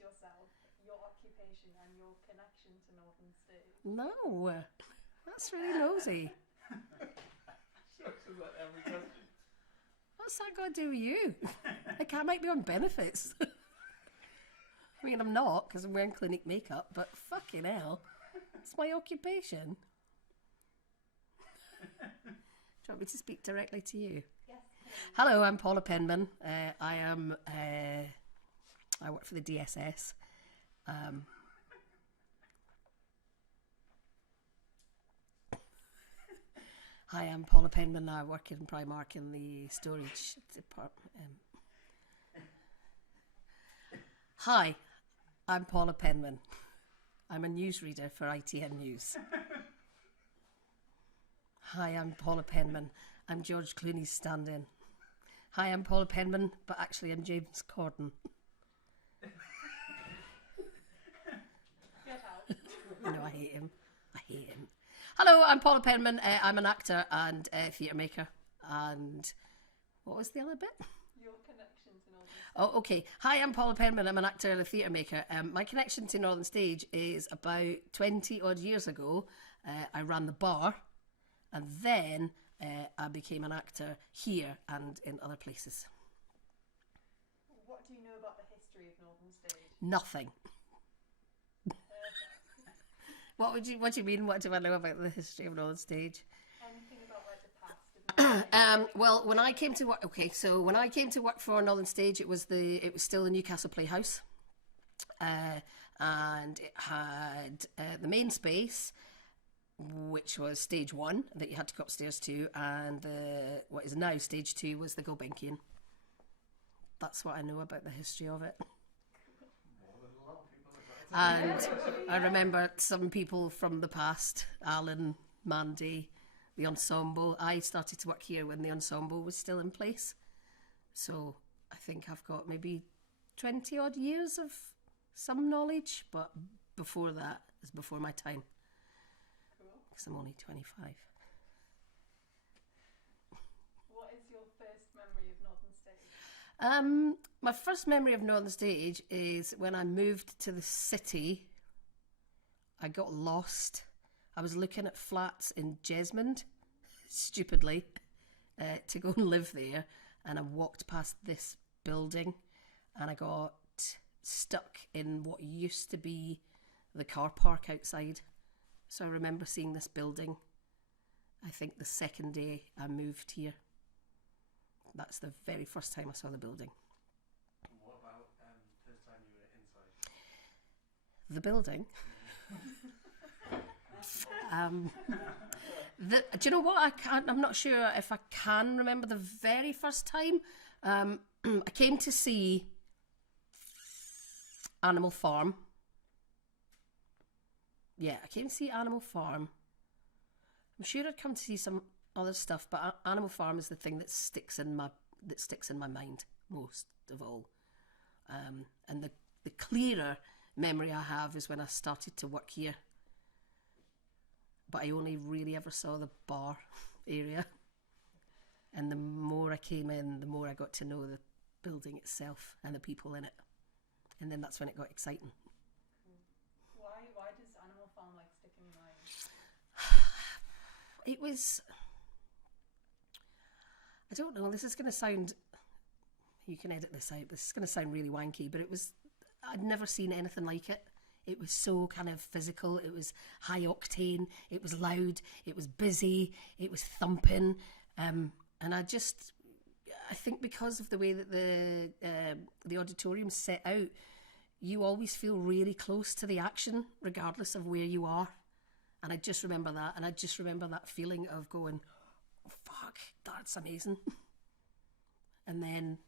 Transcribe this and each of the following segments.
yourself, your occupation, and your connection to Northern Stage? No, that's really nosy. Structures like every question. What's that got to do with you? Like, I might be on benefits. I mean, I'm not, because I'm wearing clinic makeup, but fucking hell, it's my occupation. Do you want me to speak directly to you? Yes. Hello, I'm Paula Penman. I work for the DSS. Hi, I'm Paula Penman. I work in Primark in the storage department. Hi, I'm Paula Penman. I'm a newsreader for ITN News. Hi, I'm Paula Penman. I'm George Clooney's stand-in. Hi, I'm Paula Penman, but actually I'm James Corden. Get out. You know, I hate him. Hello, I'm Paula Penman. I'm an actor and theatre maker. And what was the other bit? Your connection to Northern Stage. Oh, okay. Hi, I'm Paula Penman. I'm an actor and a theatre maker. My connection to Northern Stage is about 20 odd years ago. I ran the bar, and then I became an actor here and in other places. What do you know about the history of Northern Stage? Nothing. What do you mean? What do I know about the history of Northern Stage? Anything about like the past of Northern Stage? Well, when I came to work, when I came to work for Northern Stage, it was still the Newcastle Playhouse, and it had the main space, which was stage 1 that you had to go upstairs to, and what is now stage 2 was the Gulbenkian. That's what I know about the history of it. And I remember some people from the past, Alan, Mandy, the ensemble. I started to work here when the ensemble was still in place. So I think I've got maybe 20 odd years of some knowledge, but before that is before my time. Cool. Because I'm only 25. What is your first memory of Northern Stage? My first memory of Northern Stage is when I moved to the city. I got lost. I was looking at flats in Jesmond, stupidly, to go and live there. And I walked past this building and I got stuck in what used to be the car park outside. So I remember seeing this building, I think the second day I moved here. That's the very first time I saw the building. What about first time you were inside? The building? Do you know what? I'm not sure if I can remember the very first time. I came to see Animal Farm. Yeah, I came to see Animal Farm. I'm sure I'd come to see some other stuff, but Animal Farm is the thing that sticks in my mind most of all. And the clearer memory I have is when I started to work here. But I only really ever saw the bar area. And the more I came in, the more I got to know the building itself and the people in it. And then that's when it got exciting. Why does Animal Farm like stick in your mind? It was, I don't know, this is going to sound, you can edit this out, this is going to sound really wanky, but I'd never seen anything like it. It was so kind of physical, it was high octane, it was loud, it was busy, it was thumping, and I think because of the way that the auditorium's set out, you always feel really close to the action, regardless of where you are. And I just remember that, and I just remember that feeling of going, oh, fuck, that's amazing. And then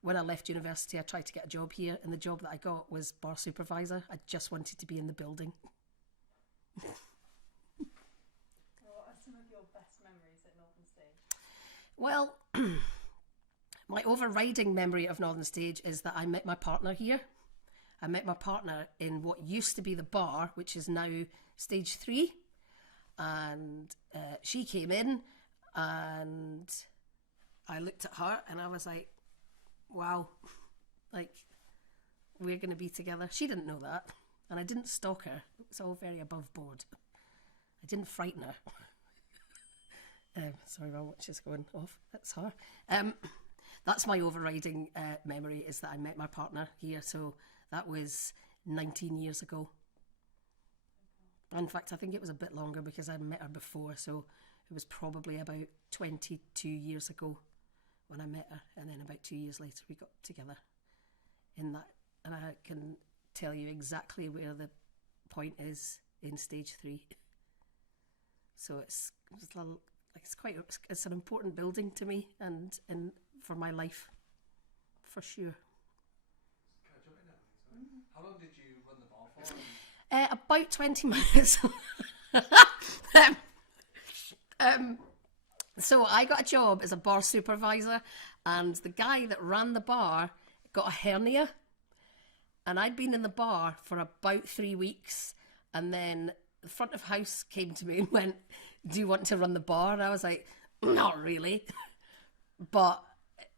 when I left university, I tried to get a job here, and the job that I got was bar supervisor. I just wanted to be in the building. What are some of your best memories at Northern Stage? Well, my overriding memory of Northern Stage is that I met my partner here. I met my partner in what used to be the bar, which is now stage 3. And she came in and I looked at her and I was like, wow, like, we're going to be together. She didn't know that, and I didn't stalk her. It was all very above board. I didn't frighten her. Sorry, my watch is going off. That's her. That's my overriding memory, is that I met my partner here. So that was 19 years ago. In fact, I think it was a bit longer because I met her before. So it was probably about 22 years ago when I met her. And then about 2 years later, we got together in that. And I can tell you exactly where the point is in stage 3. So it's an important building to me and for my life, for sure. Can I jump in now? How long did you run the bar for? About 20 minutes. So I got a job as a bar supervisor, and the guy that ran the bar got a hernia, and I'd been in the bar for about 3 weeks, and then the front of house came to me and went, "Do you want to run the bar?" And I was like, "Not really." But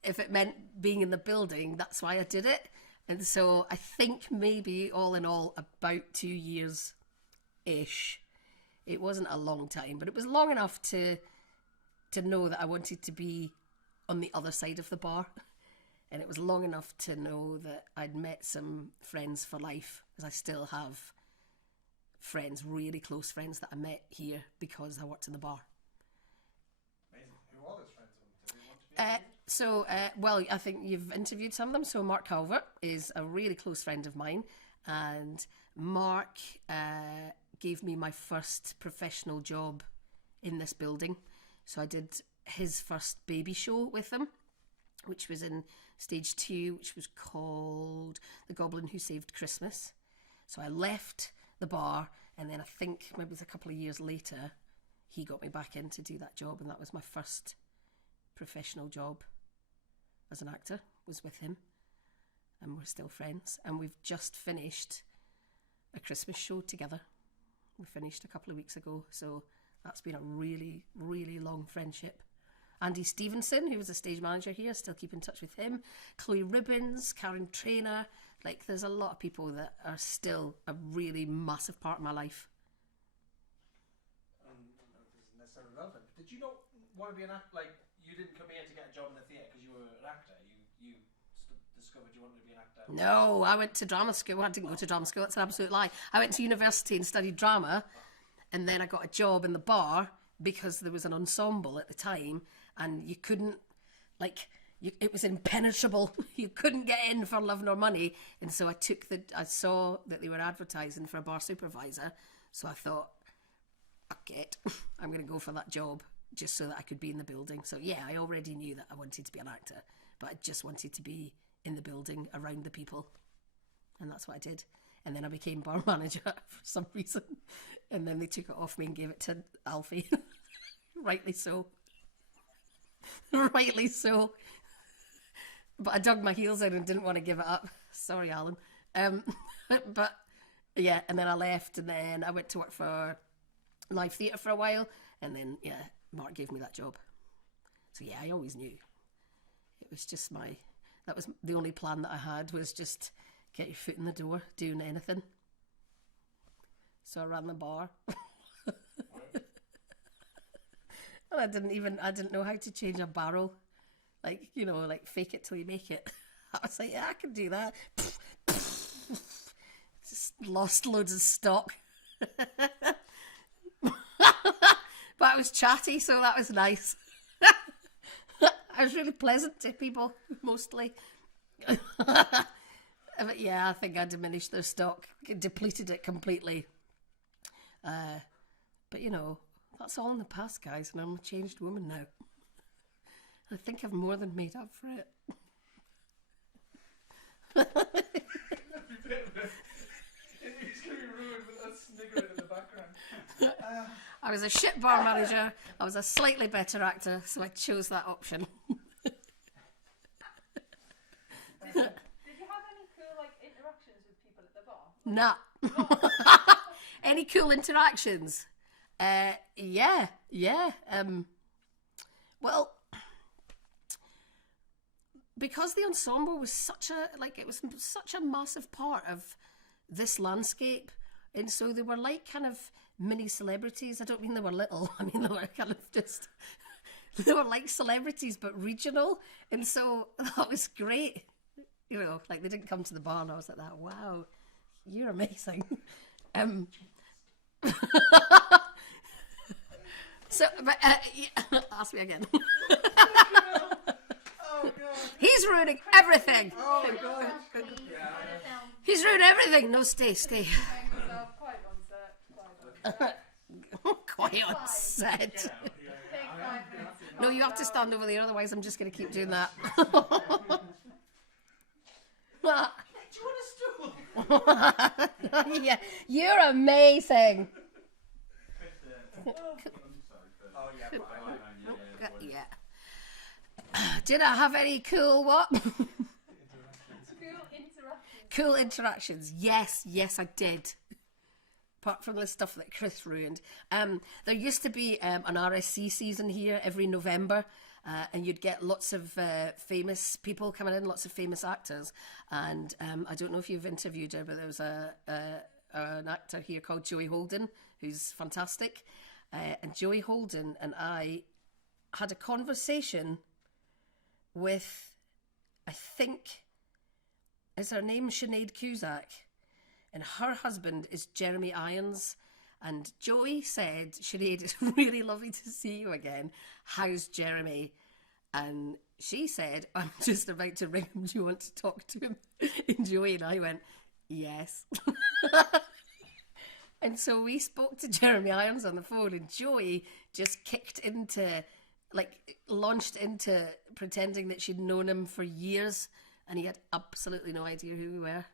if it meant being in the building, that's why I did it. And so I think maybe all in all about 2 years-ish. It wasn't a long time, but it was long enough to know that I wanted to be on the other side of the bar. And it was long enough to know that I'd met some friends for life, because I still have friends, really close friends that I met here because I worked in the bar. Amazing. Who are those friends? Do you want to be Well, I think you've interviewed some of them. So Mark Calvert is a really close friend of mine, and Mark gave me my first professional job in this building. So I did his first baby show with him, which was in stage 2, which was called The Goblin Who Saved Christmas. So I left the bar, and then I think maybe it was a couple of years later, he got me back in to do that job, and that was my first professional job as an actor, was with him, and we're still friends. And we've just finished a Christmas show together. We finished a couple of weeks ago, so that's been a really, really long friendship. Andy Stevenson, who was a stage manager here, still keep in touch with him. Chloe Ribbons, Karen Trainer. Like, there's a lot of people that are still a really massive part of my life. I don't know if this is necessarily relevant. Did you not want to be an actor? Like, you didn't come here to get a job in the theatre because you were an actor. You discovered you wanted to be an actor. No, I went to drama school. I didn't go to drama school. That's an absolute lie. I went to university and studied drama, and then I got a job in the bar because there was an ensemble at the time, and you couldn't, like, it was impenetrable. You couldn't get in for love nor money. And so I saw that they were advertising for a bar supervisor. So I thought, fuck it, I'm going to go for that job just so that I could be in the building. So yeah, I already knew that I wanted to be an actor, but I just wanted to be in the building around the people. And that's what I did. And then I became bar manager for some reason. And then they took it off me and gave it to Alfie. Rightly so. Rightly so. But I dug my heels in and didn't want to give it up. Sorry, Alan. But yeah, and then I left, and then I went to work for live theatre for a while, and then yeah, Mark gave me that job. So yeah, I always knew. It was just that was the only plan that I had, was just get your foot in the door, doing anything. So I ran the bar. And I didn't know how to change a barrel. Like, you know, like fake it till you make it. I was like, yeah, I can do that. Just lost loads of stock. But I was chatty, so that was nice. I was really pleasant to people, mostly. But yeah, I think I diminished their stock, depleted it completely. But you know, that's all in the past, guys, and I'm a changed woman now. I think I've more than made up for it. It's going to be ruined with us sniggering in the background. I was a shit bar manager. I was a slightly better actor, so I chose that option. Did you have any cool interactions with people at the bar? Nah. Any cool interactions? Yeah. Well, because the ensemble was such a massive part of this landscape, and so they were like kind of mini celebrities. I don't mean they were little. I mean they were kind of just they were like celebrities but regional, and so that was great. You know, like they didn't come to the bar, and I was like, "That wow, you're amazing." So, but ask me again. Oh god. He's ruining everything. Oh my god. He's ruined everything. No, stay. Quite on set. Quiet on set. Take 5 minutes. No, you have to stand over there, otherwise I'm just going to keep doing that. Do you want a stool? Yeah, you're amazing. Oh yeah. Yeah. Did I have any cool what? Cool interactions. Yes, I did. Apart from the stuff that Chris ruined. There used to be an RSC season here every November, and you'd get lots of famous people coming in, lots of famous actors. And I don't know if you've interviewed her, but there was an actor here called Joey Holden, who's fantastic. And Joey Holden and I had a conversation with, I think, is her name Sinead Cusack? And her husband is Jeremy Irons. And Joey said, Sinead, it's really lovely to see you again. How's Jeremy? And she said, I'm just about to ring him. Do you want to talk to him? And Joey and I went, yes. And so we spoke to Jeremy Irons on the phone, and Joey just launched into pretending that she'd known him for years, and he had absolutely no idea who we were.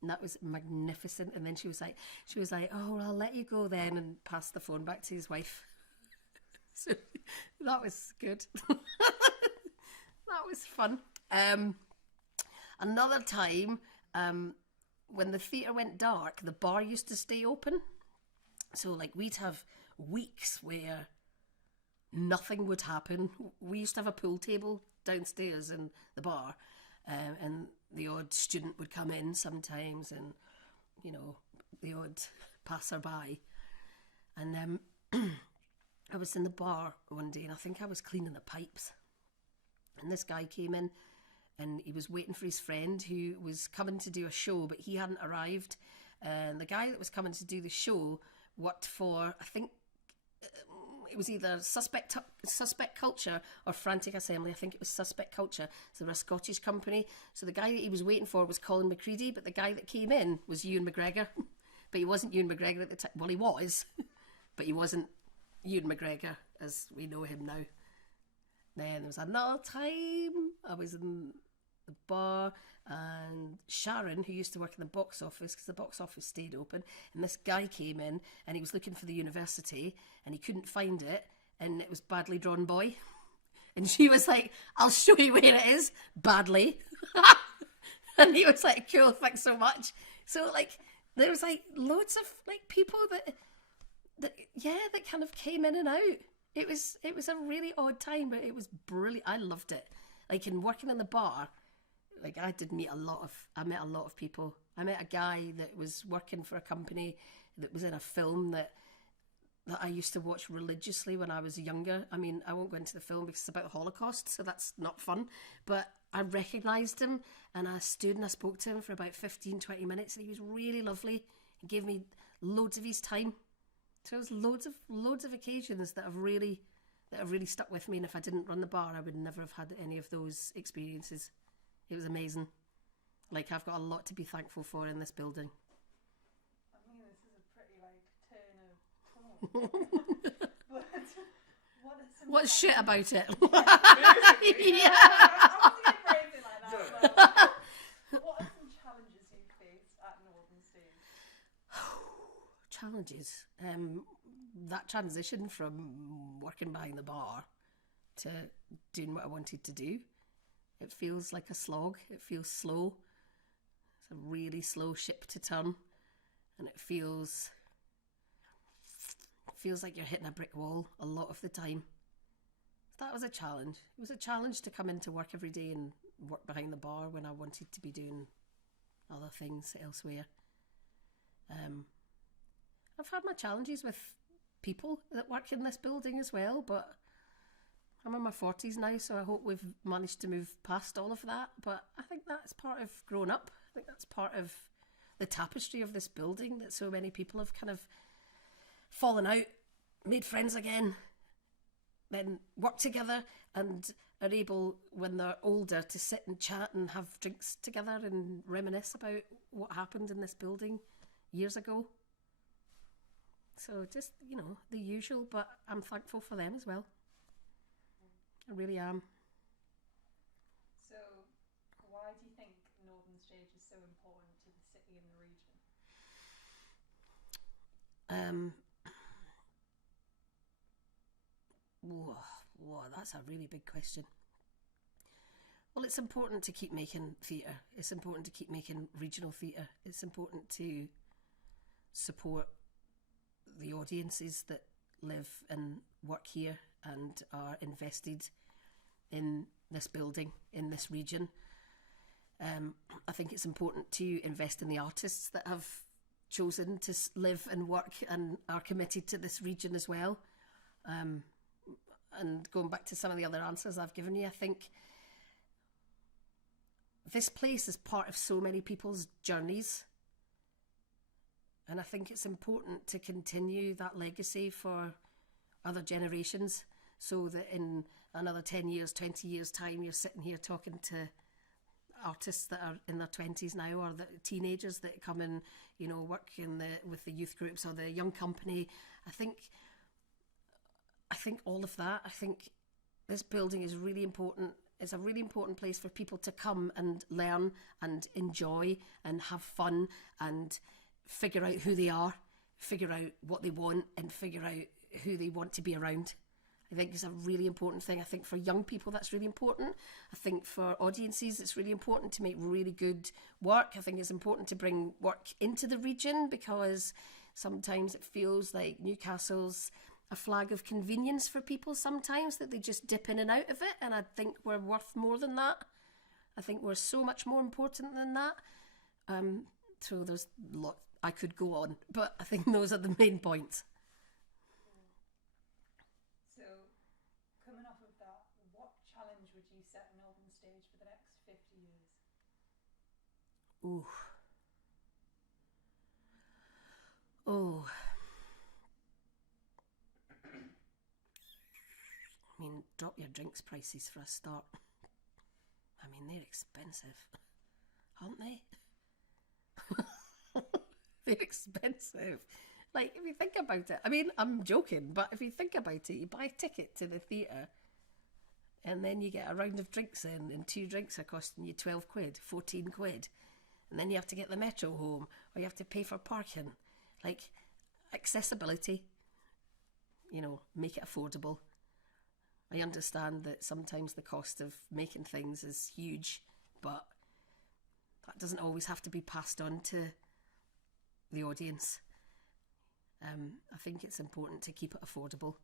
And that was magnificent. And then she was like, oh, well, I'll let you go then, and passed the phone back to his wife. So that was good. That was fun. Another time, when the theatre went dark, the bar used to stay open. So, like, we'd have weeks where nothing would happen. We used to have a pool table downstairs in the bar, and the odd student would come in sometimes, and, you know, the odd passerby. And I was in the bar one day, and I think I was cleaning the pipes. And this guy came in, and he was waiting for his friend who was coming to do a show, but he hadn't arrived. And the guy that was coming to do the show worked for, I think, it was either Suspect Culture or Frantic Assembly. I think it was Suspect Culture. So they're a Scottish company. So the guy that he was waiting for was Colin McCready, but the guy that came in was Ewan McGregor. But he wasn't Ewan McGregor at the time. Well, he was, but he wasn't Ewan McGregor as we know him now. Then there was another time I was in the bar, and Sharon, who used to work in the box office, because the box office stayed open, and this guy came in and he was looking for the university and he couldn't find it, and it was Badly Drawn Boy. And she was like, I'll show you where it is, badly. And he was like, cool, thanks so much. So, like, there was like loads of like people that kind of came in and out. It was a really odd time, but it was brilliant. I loved it. Like, in working in the bar, like, I met a lot of people. I met a guy that was working for a company that was in a film that I used to watch religiously when I was younger. I mean, I won't go into the film because it's about the Holocaust, so that's not fun. But I recognised him, and I stood and I spoke to him for about 15, 20 minutes, and he was really lovely. He gave me loads of his time. So there's loads of occasions that have really stuck with me, and if I didn't run the bar, I would never have had any of those experiences. It was amazing. Like, I've got a lot to be thankful for in this building. I mean, this is a pretty, like, turn of tone. But what is some What's shit about it? Yeah. I wasn't going for anything like that. But what are some challenges you faced at Northern Stage? Challenges. That transition from working behind the bar to doing what I wanted to do. It feels like a slog. It feels slow. It's a really slow ship to turn, and it feels like you're hitting a brick wall a lot of the time. That was a challenge. It was a challenge to come into work every day and work behind the bar when I wanted to be doing other things elsewhere. I've had my challenges with people that work in this building as well, but I'm in my 40s now, so I hope we've managed to move past all of that. But I think that's part of growing up. I think that's part of the tapestry of this building, that so many people have kind of fallen out, made friends again, then work together, and are able, when they're older, to sit and chat and have drinks together and reminisce about what happened in this building years ago. So just, the usual, but I'm thankful for them as well. I really am. So, why do you think Northern Stage is so important to the city and the region? Whoa, that's a really big question. Well, it's important to keep making theatre. It's important to keep making regional theatre. It's important to support the audiences that live and work here and are invested in this building, in this region. I think it's important to invest in the artists that have chosen to live and work and are committed to this region as well. And going back to some of the other answers I've given you, I think this place is part of so many people's journeys. And I think it's important to continue that legacy for other generations, so that in another 10 years, 20 years time, you're sitting here talking to artists that are in their 20s now, or the teenagers that come and, work with the youth groups or the young company. I think all of that, I think this building is really important. It's a really important place for people to come and learn and enjoy and have fun and figure out who they are, figure out what they want, and figure out who they want to be around. I think it's a really important thing. I think for young people that's really important. I think for audiences it's really important to make really good work. I think it's important to bring work into the region, because sometimes it feels like Newcastle's a flag of convenience for people sometimes, that they just dip in and out of it, and I think we're worth more than that. I think we're so much more important than that. So there's a lot I could go on, but I think those are the main points. So, coming off of that, what challenge would you set Northern Stage for the next 50 years? Ooh. Oh. I mean, drop your drinks prices for a start. I mean, they're expensive, aren't they? They're expensive. Like, if you think about it, I mean, I'm joking, but if you think about it, you buy a ticket to the theatre and then you get a round of drinks in, and 2 drinks are costing you 12 quid, 14 quid. And then you have to get the metro home, or you have to pay for parking. Like, accessibility, make it affordable. I understand that sometimes the cost of making things is huge, but that doesn't always have to be passed on to the audience. I think it's important to keep it affordable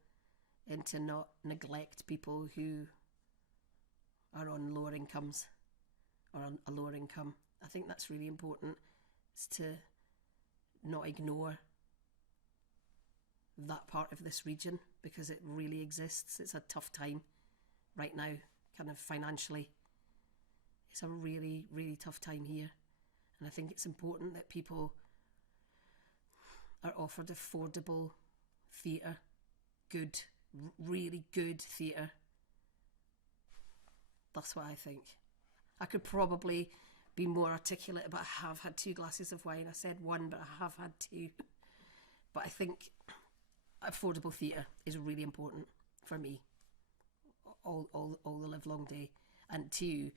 and to not neglect people who are on lower incomes or on a lower income. I think that's really important, is to not ignore that part of this region, because it really exists. It's a tough time right now, kind of financially. It's a really, really tough time here. And I think it's important that people are offered affordable theatre, good, really good theatre. That's what I think. I could probably be more articulate, but I have had 2 glasses of wine. I said 1, but I have had 2. But I think affordable theatre is really important for me, all the live long day, and to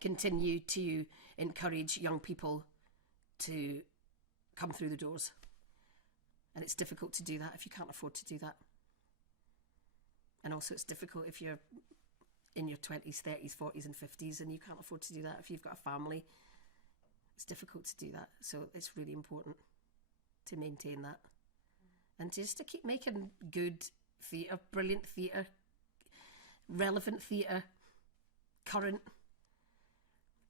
continue to encourage young people to come through the doors. And it's difficult to do that if you can't afford to do that. And also it's difficult if you're in your 20s, 30s, 40s and 50s and you can't afford to do that if you've got a family. It's difficult to do that. So it's really important to maintain that. And just to keep making good theatre, brilliant theatre, relevant theatre, current.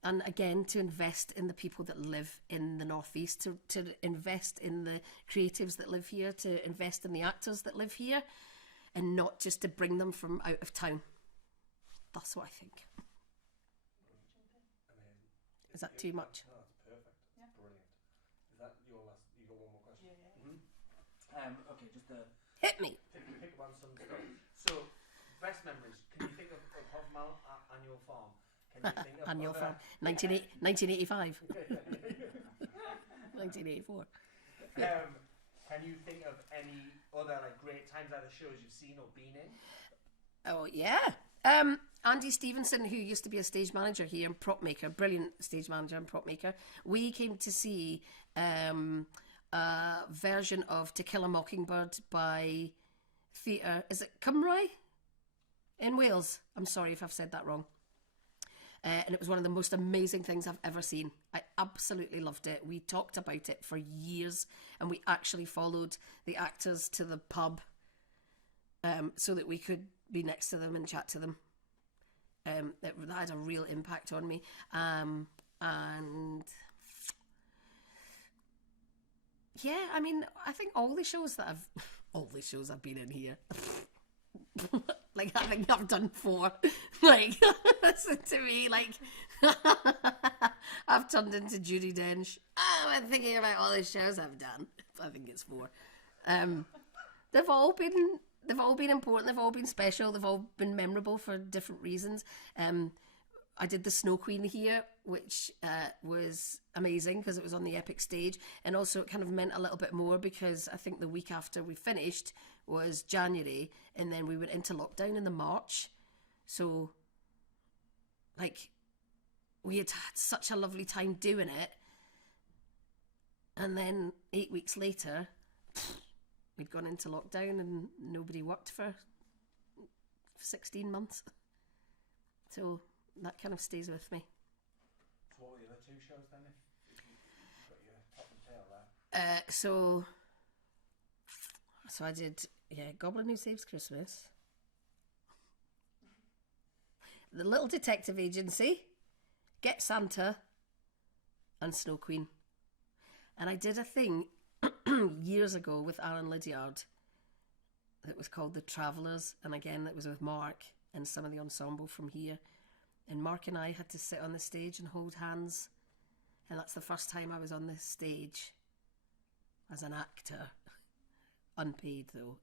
And again, to invest in the people that live in the Northeast, to invest in the creatives that live here, to invest in the actors that live here, and not just to bring them from out of town. That's what I think. Is that too much? No, that's perfect. That's brilliant. Is that your last? You got one more question? Yeah. Okay, just to Hit me. pick up on some stuff. So, best memories. Can you think of Hofmal Annual Farm? Can you think of Annual other... Farm, 1985. 1984. Can you think of any other like great times out of shows you've seen or been in? Oh, yeah. Andy Stevenson, who used to be a stage manager here and prop maker, brilliant stage manager and prop maker, we came to see a version of To Kill a Mockingbird by theatre, is it Cymru? In Wales. I'm sorry if I've said that wrong. And it was one of the most amazing things I've ever seen. I absolutely loved it. We talked about it for years, and we actually followed the actors to the pub so that we could be next to them and chat to them. That had a real impact on me. And yeah, I mean, I think all the shows I've been in here. Like, I think I've done 4. Like, listen to me, like, I've turned into Judi Dench. I'm thinking about all the shows I've done. I think it's 4. They've all been important. They've all been special. They've all been memorable for different reasons. I did the Snow Queen here, which was amazing because it was on the epic stage, and also it kind of meant a little bit more because I think the week after we finished was January, and then we went into lockdown in the March. So, like, we had such a lovely time doing it, and then 8 weeks later, we'd gone into lockdown and nobody worked for 16 months. So that kind of stays with me. So what were the other 2 shows then? If you've got your top and tail there. So I did, Goblin Who Saves Christmas, The Little Detective Agency, Get Santa, and Snow Queen. And I did a thing years ago with Alan Lydiard that was called The Travellers, and again that was with Mark and some of the ensemble from here, and Mark and I had to sit on the stage and hold hands, and that's the first time I was on this stage as an actor, unpaid though,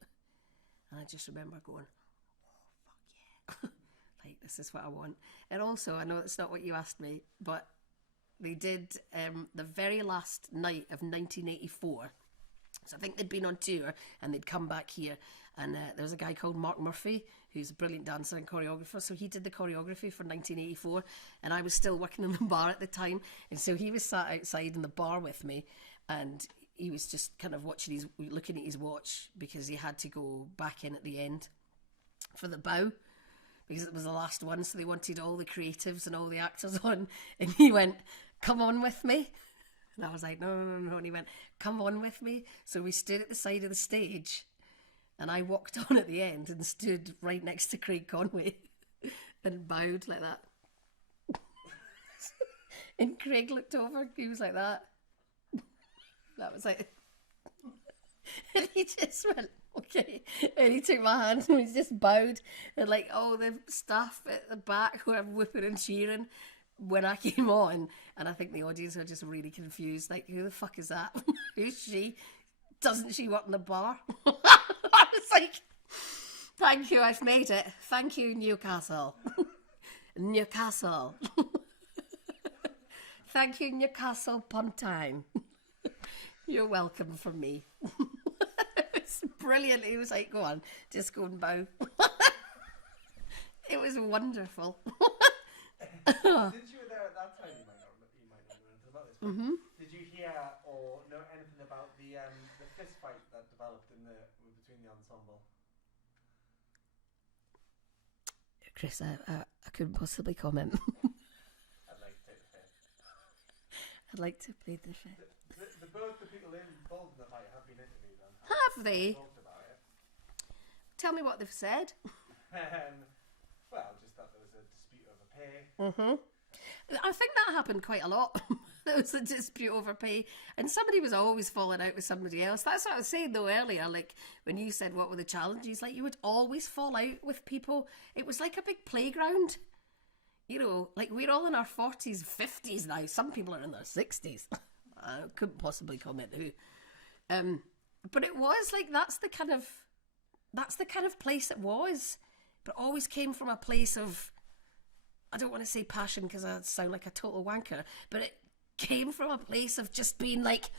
and I just remember going, oh fuck yeah, like this is what I want. And also, I know it's not what you asked me, but they did the very last night of 1984. So I think they'd been on tour and they'd come back here, and there was a guy called Mark Murphy who's a brilliant dancer and choreographer, so he did the choreography for 1984, and I was still working in the bar at the time, and so he was sat outside in the bar with me, and he was just kind of looking at his watch because he had to go back in at the end for the bow because it was the last one, so they wanted all the creatives and all the actors on, and he went, come on with me. And I was like, no. And he went, come on with me. So we stood at the side of the stage, and I walked on at the end and stood right next to Craig Conway and bowed like that. And Craig looked over, he was like that. That was like, and he just went, okay. And he took my hand and he just bowed, and like all the staff at the back were whooping and cheering when I came on, and I think the audience are just really confused, like, who the fuck is that? Who's she? Doesn't she work in the bar? I was like, thank you, I've made it. Thank you, Newcastle. Newcastle. Thank you, Newcastle upon Tyne. You're welcome from me. It was brilliant. He was like, go on, just go and bow. It was wonderful. Since you were there at that time, you might not know anything about this. Mm-hmm. Did you hear or know anything about the fist fight that developed between the ensemble? Chris, I couldn't possibly comment. I'd like to take the fifth. I'd like to plead the fifth. Both the people involved in the fight have been interviewed and have they? Talked about it. Tell me what they've said. Well, just that there was a dispute of pay. I think that happened quite a lot. There was a dispute over pay, and somebody was always falling out with somebody else. That's what I was saying though earlier. Like when you said what were the challenges, like you would always fall out with people. It was like a big playground. You know, like we're all in our 40s, 50s now. Some people are in their 60s. I couldn't possibly comment who. But it was like that's the kind of place it was. But it always came from a place of, I don't want to say passion because I sound like a total wanker, but it came from a place of just being like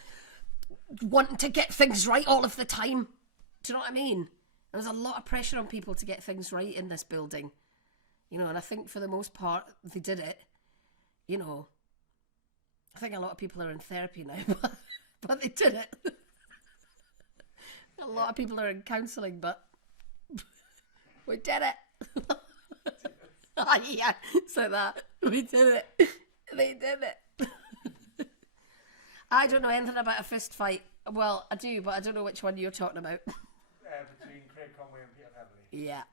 wanting to get things right all of the time. Do you know what I mean? There was a lot of pressure on people to get things right in this building. You know, and I think for the most part, they did it. You know, I think a lot of people are in therapy now, but they did it. A lot of people are in counselling, but we did it. Oh, yeah, so that. We did it. They did it. I don't know anything about a fist fight. Well, I do, but I don't know which one you're talking about. Between Craig Conway and Peter Beverley. Yeah.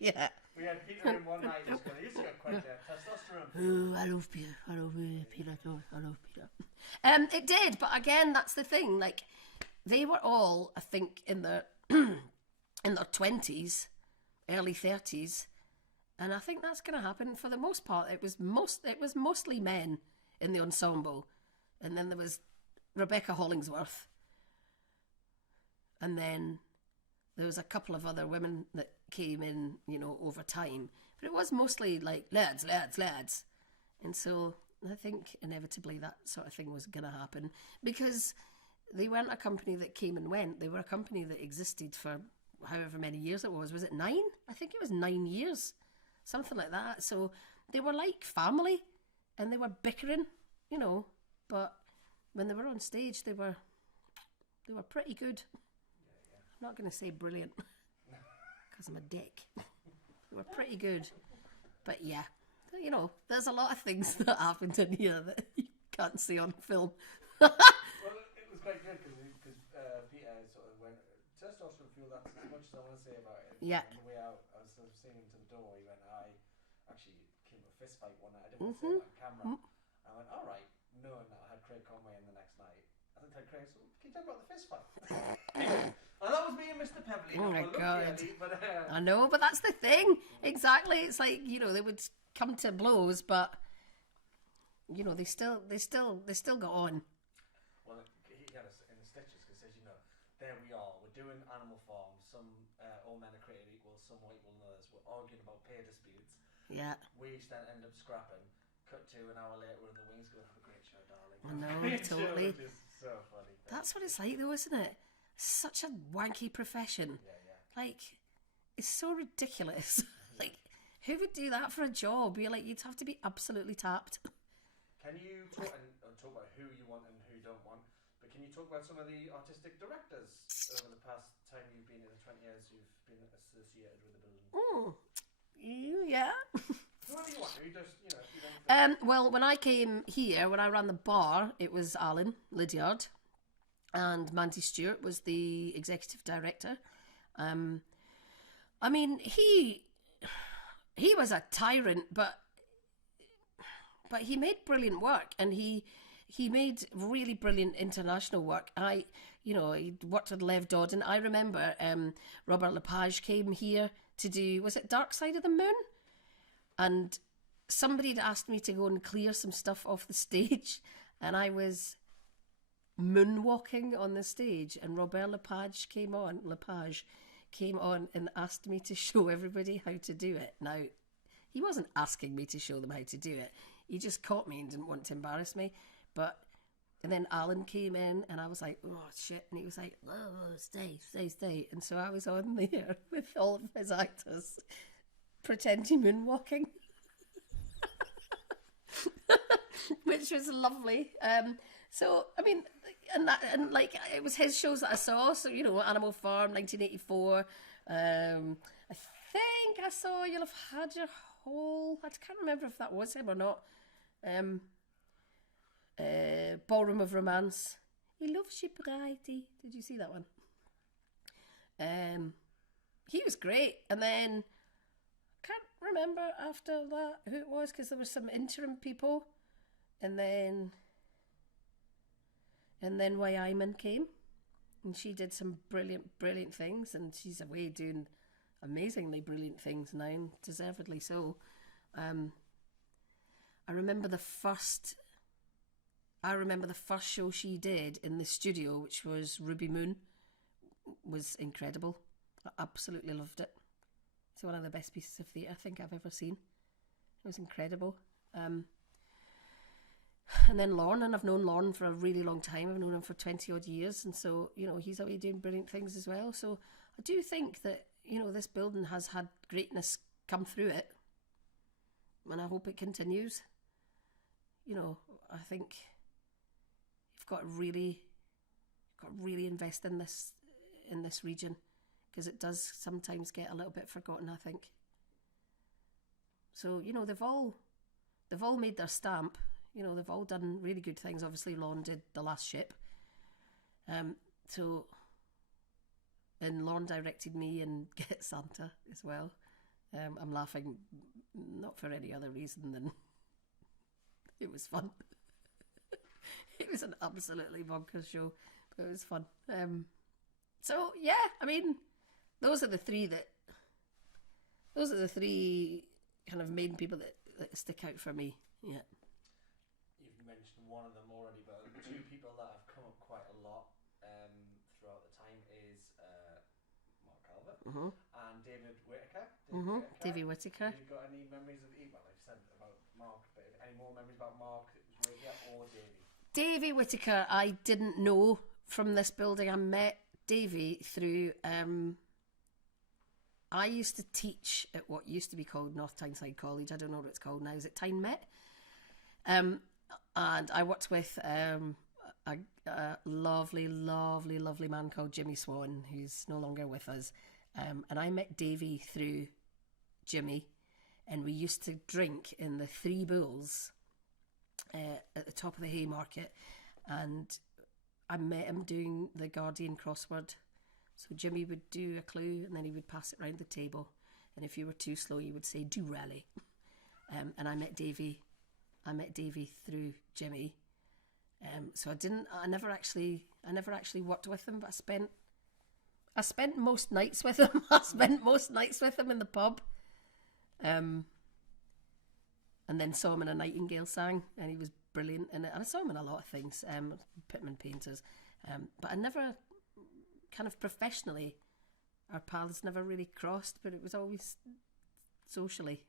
Yeah. We had Peter in one night. He used to get quite testosterone. Oh, I love Peter. I love Peter. I love Peter. It did, but again, that's the thing. Like, they were all, I think, in their 20s, early 30s, and I think that's going to happen for the most part. It was mostly men in the ensemble, and then there was Rebecca Hollingsworth, and then there was a couple of other women that came in, you know, over time. But it was mostly like lads. And so I think inevitably that sort of thing was going to happen because they weren't a company that came and went. They were a company that existed for however many years it was. Was it 9? I think it was 9 years, something like that. So they were like family and they were bickering, you know, but when they were on stage, they were pretty good. I'm not going to say brilliant because I'm a dick. They were pretty good. But yeah, you know, there's a lot of things that happened in here that you can't see on film. Well, it was quite good because Peter sort of went, testosterone fuel, that's as much as I want to say about it. Yeah. On the way out, I was sort of saying to the door, he went, I actually came to a fist fight one night. I didn't want to say that on camera. I went, all right, knowing that I had Craig Conway in the next night. I think I had Craig, so can you talk about the fist fight? And that was me and Mr. Peverley. Oh my God. But, I know, but that's the thing. Exactly. It's like, you know, they would come to blows, but you know, they still got on. Well, he had us in the stitches because says, you know, there we are. We're doing Animal Farm. Some all men are created equal. Some are equal than others. We're arguing about pay disputes. Yeah. We then end up scrapping. Cut to an hour later, we're in the wings going, have a great show, darling. I know, totally. Which is so funny. That's what it's like, though, isn't it? Such a wanky profession. Yeah. Like, it's so ridiculous. Like, who would do that for a job? You're like, you'd have to be absolutely tapped. Can you talk about who you want and who you don't want? But can you talk about some of the artistic directors over the past time you've been in the 20 years you've been associated with the building? Yeah. Who do you want? Who just, you know, you don't Well, when I came here, when I ran the bar, it was Alan Lydiard, and Mandy Stewart was the executive director. I mean, he was a tyrant, but he made brilliant work, and he made really brilliant international work. He worked with Lev Dodden. I remember Robert Lepage came here to do, was it Dark Side of the Moon? And somebody had asked me to go and clear some stuff off the stage, and I was moonwalking on the stage, and Robert Lepage came on and asked me to show everybody how to do it. Now, he wasn't asking me to show them how to do it. He just caught me and didn't want to embarrass me. And then Alan came in, and I was like, oh, shit. And he was like, oh, stay. And so I was on there with all of his actors pretending moonwalking. Which was lovely. So, I mean, and it was his shows that I saw. So, you know, Animal Farm, 1984. I think I saw You'll Have Had Your Whole. I can't remember if that was him or not. Ballroom of Romance. He Loves You, Bridie. Did you see that one? He was great. And then remember after that who it was, because there were some interim people, and then Wai Iman came, and she did some brilliant things, and she's away doing amazingly brilliant things now, and deservedly so. I remember the first show she did in the studio, which was Ruby Moon, was incredible. I absolutely loved it. It's one of the best pieces of theatre I think I've ever seen. It was incredible. And then Lorne, and I've known Lorne for a really long time. I've known him for 20 odd years, and so, you know, he's away doing brilliant things as well. So I do think that, you know, this building has had greatness come through it, and I hope it continues. You know, I think you've got to really invest in this region, because it does sometimes get a little bit forgotten, I think. So, you know, they've all made their stamp. You know, they've all done really good things. Obviously, Lorne did The Last Ship. And Lorne directed me in Get Santa as well. I'm laughing not for any other reason than it was fun. It was an absolutely bonkers show, but it was fun. So yeah, I mean, those are the three kind of main people that stick out for me. Yeah. You've mentioned one of them already, but two people that have come up quite a lot throughout the time is Mark Calvert and David Whittaker. Davy Whittaker. Have you got any memories of well, I've said about Mark, but any more memories about Mark Whittaker or Davy? Davy Whittaker, I didn't know from this building. I met Davy through. I used to teach at what used to be called North Tyneside College. I don't know what it's called now. Is it Tyne Met? And I worked with a lovely man called Jimmy Swan, who's no longer with us. And I met Davy through Jimmy, and we used to drink in the Three Bulls at the top of the Haymarket, and I met him doing the Guardian crossword. So Jimmy would do a clue, and then he would pass it round the table, and if you were too slow, you would say "do rally." And I met Davy through Jimmy. So I never actually worked with him, but I spent most nights with him. I spent most nights with him in the pub. And then saw him in A Nightingale Sang, and he was brilliant in it. And I saw him in a lot of things, Pitman Painters. But I never, kind of professionally, our paths never really crossed, but it was always socially.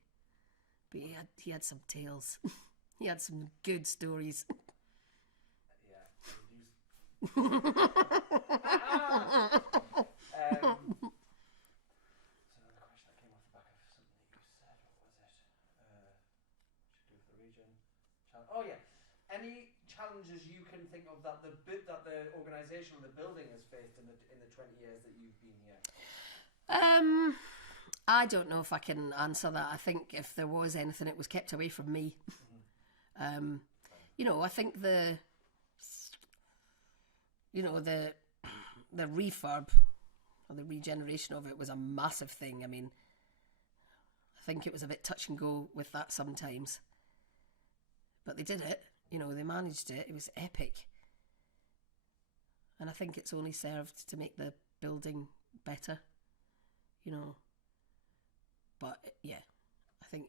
But he had some tales. He had some good stories. Yeah. So another question that came off the back of something that you said. What was it? Should do with the region. Oh yeah. Any challenges you can think of that the organisation or the building has faced in the 20 years that you've been here? I don't know if I can answer that. I think if there was anything, it was kept away from me. You know, I think the refurb or the regeneration of it was a massive thing. I mean, I think it was a bit touch and go with that sometimes, but they did it. You know, they managed it. It was epic, and I think it's only served to make the building better. You know, but yeah, I think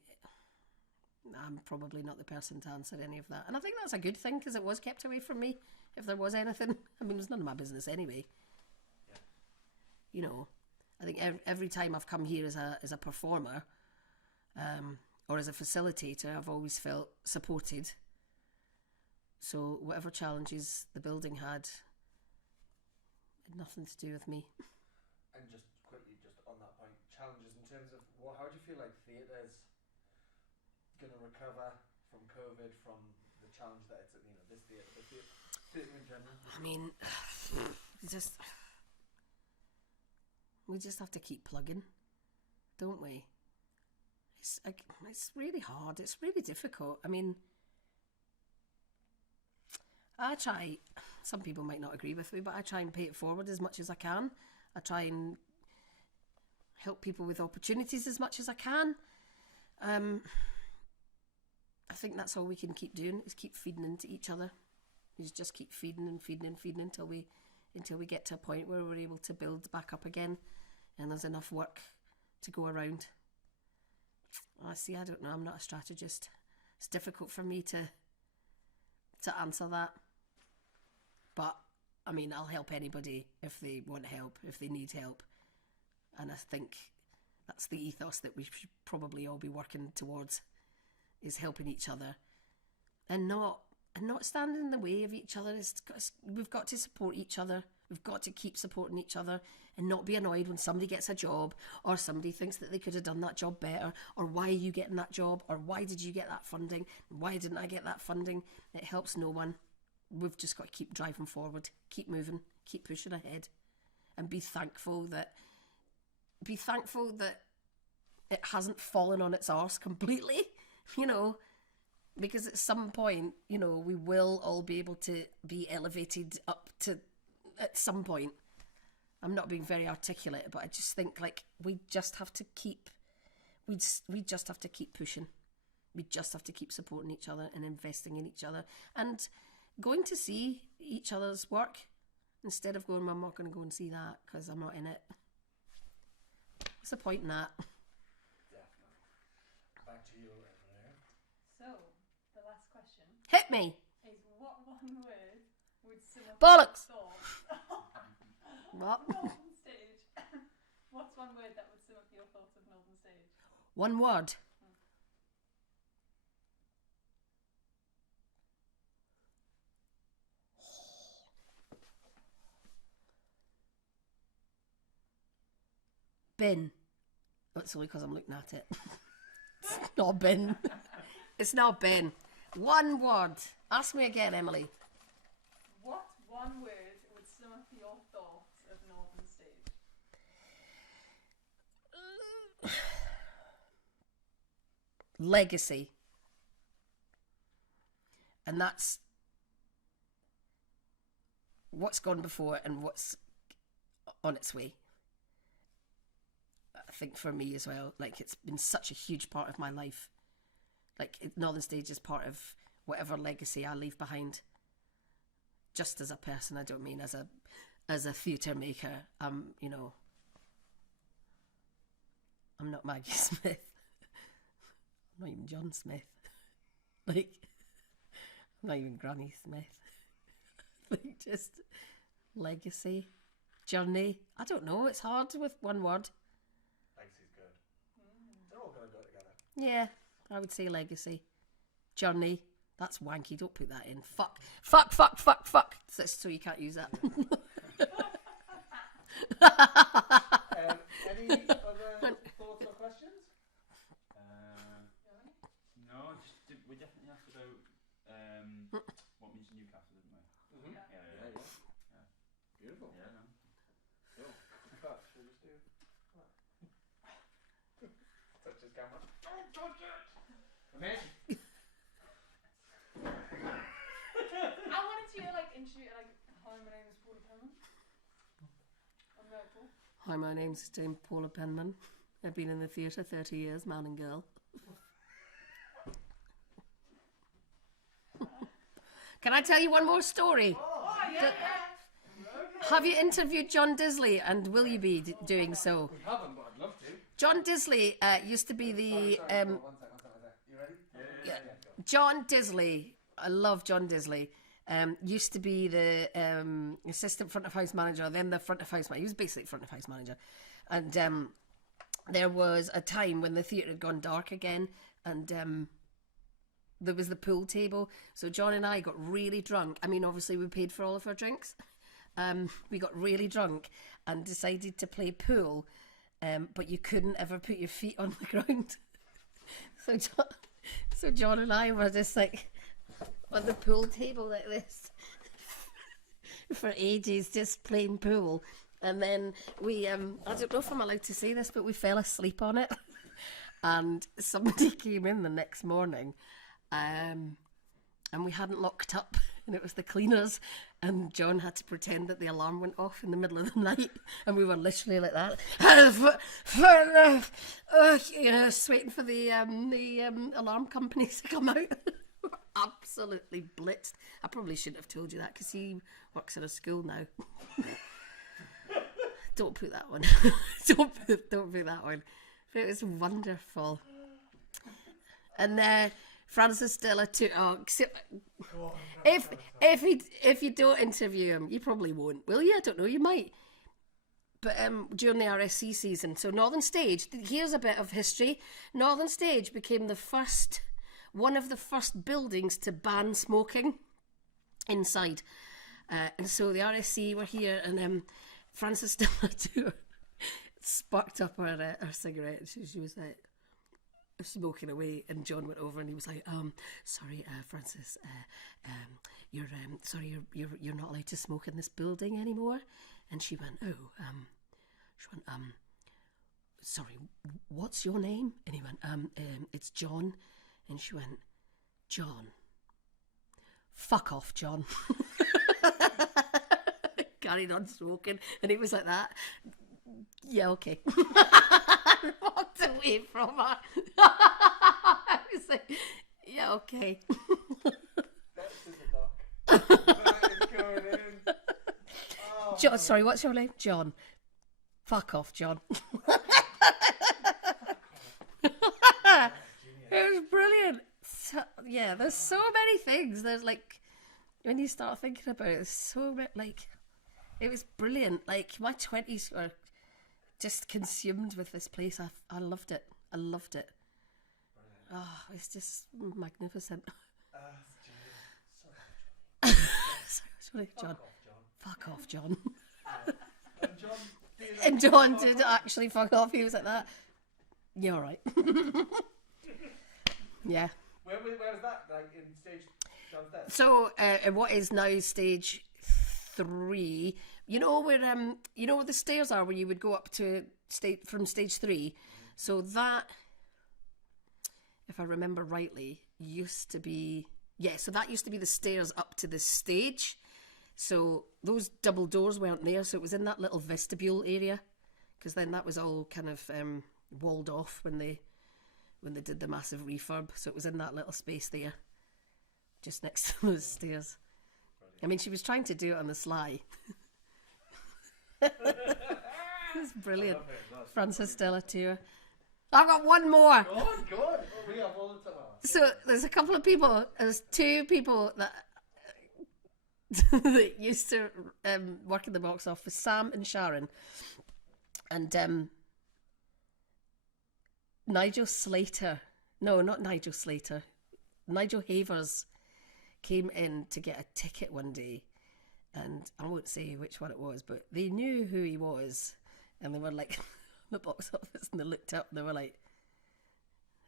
I'm probably not the person to answer any of that, and I think that's a good thing, because it was kept away from me. If there was anything, I mean, it was none of my business anyway. Yeah. You know, I think every time I've come here as a performer, or as a facilitator, I've always felt supported. So whatever challenges the building had nothing to do with me. And just quickly, just on that point, challenges in terms of how do you feel like theatre's going to recover from COVID, from the challenge that it's, you know, this theatre in general? I mean, we just have to keep plugging, don't we? It's really hard. It's really difficult. I mean, I try, some people might not agree with me, but I try and pay it forward as much as I can. I try and help people with opportunities as much as I can. I think that's all we can keep doing, is keep feeding into each other. Is just keep feeding and feeding and feeding until we get to a point where we're able to build back up again, and there's enough work to go around. I don't know. I'm not a strategist. It's difficult for me to answer that. But I mean, I'll help anybody if they want help, if they need help. And I think that's the ethos that we should probably all be working towards, is helping each other and not standing in the way of each other. We've got to support each other. We've got to keep supporting each other and not be annoyed when somebody gets a job, or somebody thinks that they could have done that job better, or why are you getting that job, or why did you get that funding, why didn't I get that funding. It helps no one. We've just got to keep driving forward, keep moving, keep pushing ahead, and be thankful that it hasn't fallen on its arse completely, because at some point, we will all be able to be elevated up to, at some point. I'm not being very articulate, but I just think we just have to keep pushing. We just have to keep supporting each other and investing in each other and going to see each other's work instead of going, I'm not going to go and see that because I'm not in it. What's the point in that? Definitely. Back to you, Emily. So, the last question Hit me. is, what one word would sum up Bollocks. your thoughts? What? Northern Stage. What's one word that would sum up your thoughts of Northern Stage? One word. Bin. That's only because I'm looking at it. It's not bin. It's not bin. One word. Ask me again, Emily. What one word would sum up your thoughts of Northern Stage? Legacy. And that's what's gone before and what's on its way. I think for me as well, it's been such a huge part of my life. Northern Stage is part of whatever legacy I leave behind. Just as a person, I don't mean as a theatre maker. I'm not Maggie Smith. I'm not even John Smith. I'm not even Granny Smith. Just legacy, journey. I don't know. It's hard with one word. Legacy's good. They're all going to go together. Yeah, I would say legacy. Journey. That's wanky. Don't put that in. Fuck. So you can't use that. Any other thoughts or questions? No, we definitely asked about what means Newcastle, didn't we? Mm-hmm. Yeah. Beautiful. Yeah, no. Cool. But should we just do touch his camera? Don't touch it! Amazing. I wanted you to introduce hi, my name is Paula Penman. I'm Rachel. Hi, my name's Dame Paula Penman. I've been in the theatre 30 years, man and girl. Can I tell you one more story? Oh, yeah. Have you interviewed John Disley, and will you be doing so? We haven't, but I'd love to. John Disley used to be the... Sorry. One sec. You ready? Yeah. John Disley, I love John Disley, used to be the assistant front of house manager, then the front of house manager. He was basically front of house manager. And there was a time when the theatre had gone dark again, and there was the pool table. So John and I got really drunk. I mean, obviously we paid for all of our drinks. We got really drunk and decided to play pool, but you couldn't ever put your feet on the ground. So John and I were just on the pool table like this for ages, just playing pool. And then we, I don't know if I'm allowed to say this, but we fell asleep on it. And somebody came in the next morning, and we hadn't locked up and it was the cleaners, and John had to pretend that the alarm went off in the middle of the night, and we were literally like that, you know, just waiting for the alarm companies to come out. Absolutely blitzed. I probably shouldn't have told you that because he works at a school now. Don't put that one. don't put that one. But it was wonderful. And Francis Della too. Oh, if you don't interview him, you probably won't, will you? I don't know. You might. But during the RSC season, so Northern Stage. Here's a bit of history. Northern Stage became one of the first buildings to ban smoking inside, and so the RSC were here, and Frances Della too sparked up her cigarette. She was like smoking away, and John went over and he was like, sorry, Frances, you're not allowed to smoke in this building anymore. And she went, sorry, what's your name? And he went, it's John. And she went, John. Fuck off, John. Carried on smoking, and it was like that. Yeah, okay. I walked away from her. I was like, yeah, okay. That's to the dock. That is going in. Oh, John, sorry, what's your name? John. Fuck off, John. It was brilliant. So, yeah, there's so many things. There's like, when you start thinking about it, there's so many, like, it was brilliant. Like, my 20s were just consumed with this place. I loved it. I loved it. brilliant. Oh, it's just magnificent. Sorry, John. Fuck off, John. And John did And John did actually fuck off. He was like that. You're all right. Yeah. Where was that? Like in stage downstairs? So, what is now stage 3? You know where where the stairs are, where you would go up to from stage 3. So that, if I remember rightly, used to be so that used to be the stairs up to the stage. So those double doors weren't there, so it was in that little vestibule area, because then that was all kind of walled off when they did the massive refurb. So it was in that little space there, just next to those stairs. I mean, she was trying to do it on the sly. It was brilliant. Frances Della Tour. I've got one more. Oh my god! We have all the time. So there's a couple of people. There's 2 people that that used to work in the box office, Sam and Sharon, and Nigel Slater. No, not Nigel Slater. Nigel Havers came in to get a ticket one day, and I won't say which one it was, but they knew who he was, and they were like the box office, and they looked up and they were like,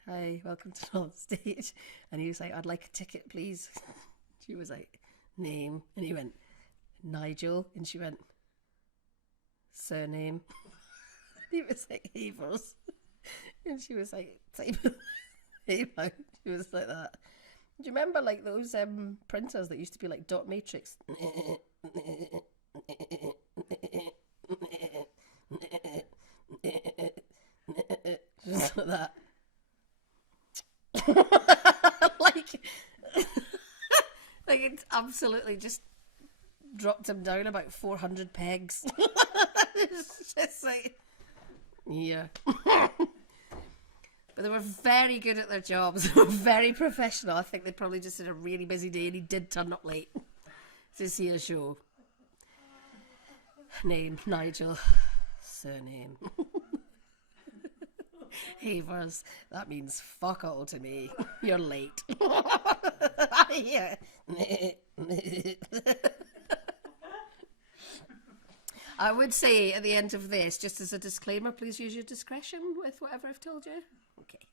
"Hi, welcome to North Stage," and he was like, "I'd like a ticket, please." She was like, "Name," and he went, "Nigel," and she went, "Surname." He was like, "Havers," and she was like, "Type of name out." She was like that. Do you remember like those printers that used to be like dot matrix? Just like that. like it absolutely just dropped him down about 400 pegs. It's just like, yeah. But they were very good at their jobs. They were very professional. I think they probably just had a really busy day, and he did turn up late to see a show. Name, Nigel. Surname. Havers. That means fuck all to me. You're late. Yeah. I would say at the end of this, just as a disclaimer, please use your discretion with whatever I've told you. Okay.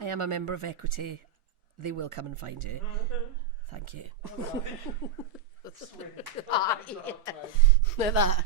I am a member of Equity. They will come and find you. Thank you. Sweet. Ah, yeah. Like that.